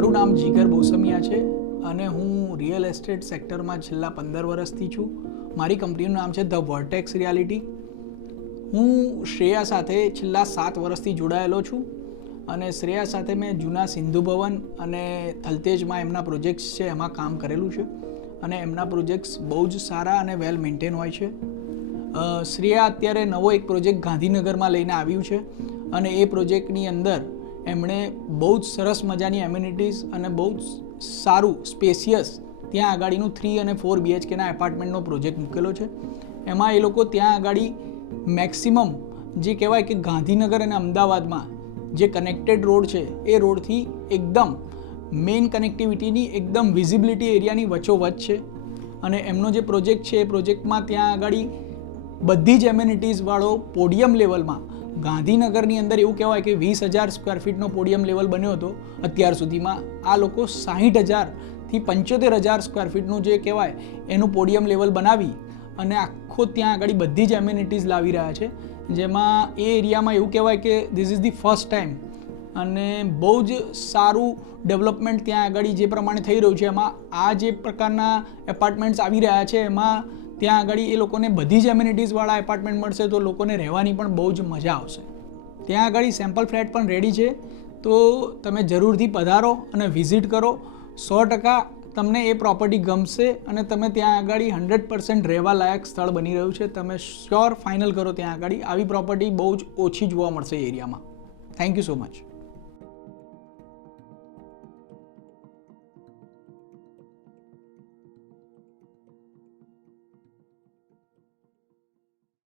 મારું નામ જીગર બોસમિયા છે અને હું રિયલ એસ્ટેટ સેક્ટરમાં છેલ્લા 15 વર્ષથી છું. મારી કંપનીનું નામ છે ધ વર્ટેક્સ રિયાલિટી. હું શ્રેયા સાથે છેલ્લા 7 વર્ષથી જોડાયેલો છું અને શ્રેયા સાથે મેં જૂના સિંધુ ભવન અને થલતેજમાં એમના પ્રોજેક્ટ્સ છે એમાં કામ કરેલું છે અને એમના પ્રોજેક્ટ્સ બહુ જ સારા અને વેલ મેન્ટેન હોય છે. શ્રેયા અત્યારે નવો એક પ્રોજેક્ટ ગાંધીનગરમાં લઈને આવ્યું છે અને એ પ્રોજેક્ટની અંદર એમણે બહુ જ સરસ મજાની એમ્યુનિટીઝ અને બહુ જ સારું સ્પેશિયસ ત્યાં આગાડીનું 3 અને 4 BHKના એપાર્ટમેન્ટનો પ્રોજેક્ટ મૂકેલો છે. એમાં એ લોકો ત્યાં આગાડી મેક્સિમમ જે કહેવાય કે ગાંધીનગર અને અમદાવાદમાં જે કનેક્ટેડ રોડ છે એ રોડથી એકદમ મેઇન કનેક્ટિવિટીની એકદમ વિઝિબિલિટી એરિયાની વચ્ચોવચ્ચ છે અને એમનો જે પ્રોજેક્ટ છે એ પ્રોજેક્ટમાં ત્યાં આગાડી બધી જ એમ્યુનિટીઝવાળો પોડિયમ લેવલમાં ગાંધીનગરની અંદર એવું કહેવાય કે 20,000 સ્ક્વેર ફીટનો પોડિયમ લેવલ બન્યો હતો અત્યાર સુધીમાં. આ લોકો 60,000થી 75,000 સ્ક્વેર ફીટનું જે કહેવાય એનું પોડિયમ લેવલ બનાવી અને આખો ત્યાં આગળ બધી જ એમ્યુનિટીઝ લાવી રહ્યા છે, જેમાં એ એરિયામાં એવું કહેવાય કે this is the first time અને બહુ જ સારું ડેવલપમેન્ટ ત્યાં આગળ જે પ્રમાણે થઈ રહ્યું છે. એમાં આ જે પ્રકારના એપાર્ટમેન્ટ્સ આવી રહ્યા છે એમાં ત્યાં આગળ એ લોકોને બધી જ એમ્યુનિટીઝવાળા એપાર્ટમેન્ટ મળશે તો લોકોને રહેવાની પણ બહુ જ મજા આવશે. ત્યાં આગળ સેમ્પલ ફ્લેટ પણ રેડી છે, તો તમે જરૂરથી પધારો અને વિઝિટ કરો. 100% તમને એ પ્રોપર્ટી ગમશે અને તમે ત્યાં આગળ 100% રહેવા લાયક સ્થળ બની રહ્યું છે. તમે શ્યોર ફાઇનલ કરો ત્યાં આગળ. આવી પ્રોપર્ટી બહુ જ ઓછી જોવા મળશે એરિયામાં. Thank you so much.